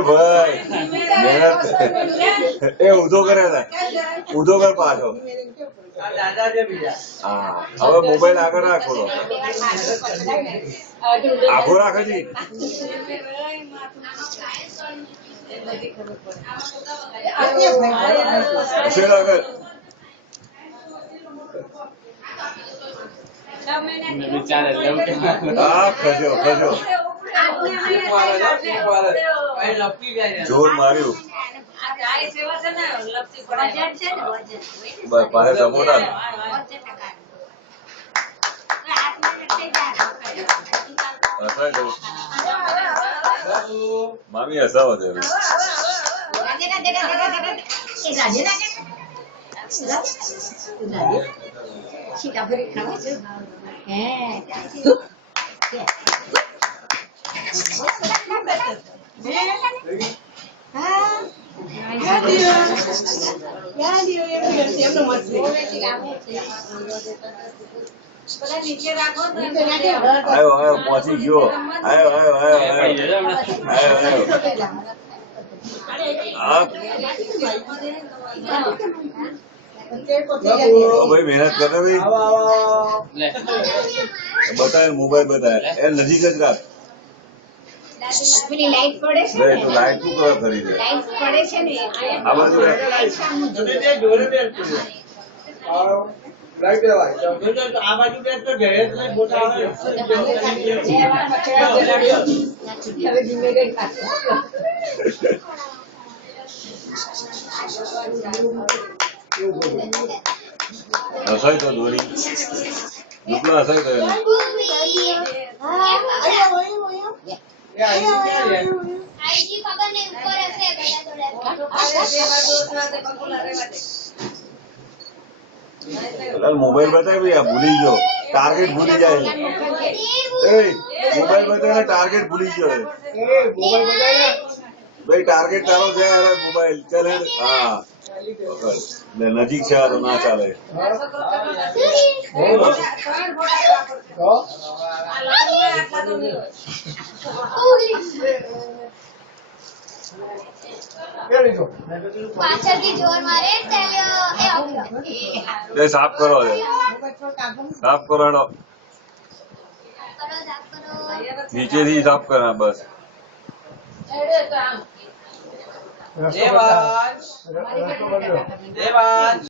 ભાઈ એ ઉધો કરે ઉધો કર પાછો હા હવે મોબાઈલ આગળ રાખો આખો રાખે છે જોર માર્યું મોટા મામી હસાવો દે આયો આયો પહોંચી ગયો આયો આયો આયો આયો ભાઈ મહેનત કરે ભાઈ બતાવે મોબાઈલ બતાવે એ નજીક જ રાખ લાઈટ પડે છે તો લાઈટ શું કરવા કરી દે લાઈટ પડે છે ને આ બાજુ લાઈટ દેવાય આ બાજુ બેસ તો ઘરે જ મોટા આવે હવે ધીમે ગઈ હસાય તો દોરી દુપલા હસાય તો આઈજી ખબર નહીં ઉપર હશે થોડા મોબાઈલ બતાય ભાઈ આ ભૂલી ગયો ટાર્ગેટ ભૂલી જાય મોબાઈલ બતાવે ટાર્ગેટ ભૂલી ગયો ભાઈ ટાર્ગેટ તારો છે અરે મોબાઈલ ચાલે હા નજીક છે તો ના ચાલે સાફ કરો સાફ કરો નીચેથી સાફ કરા બસ દેવાંશ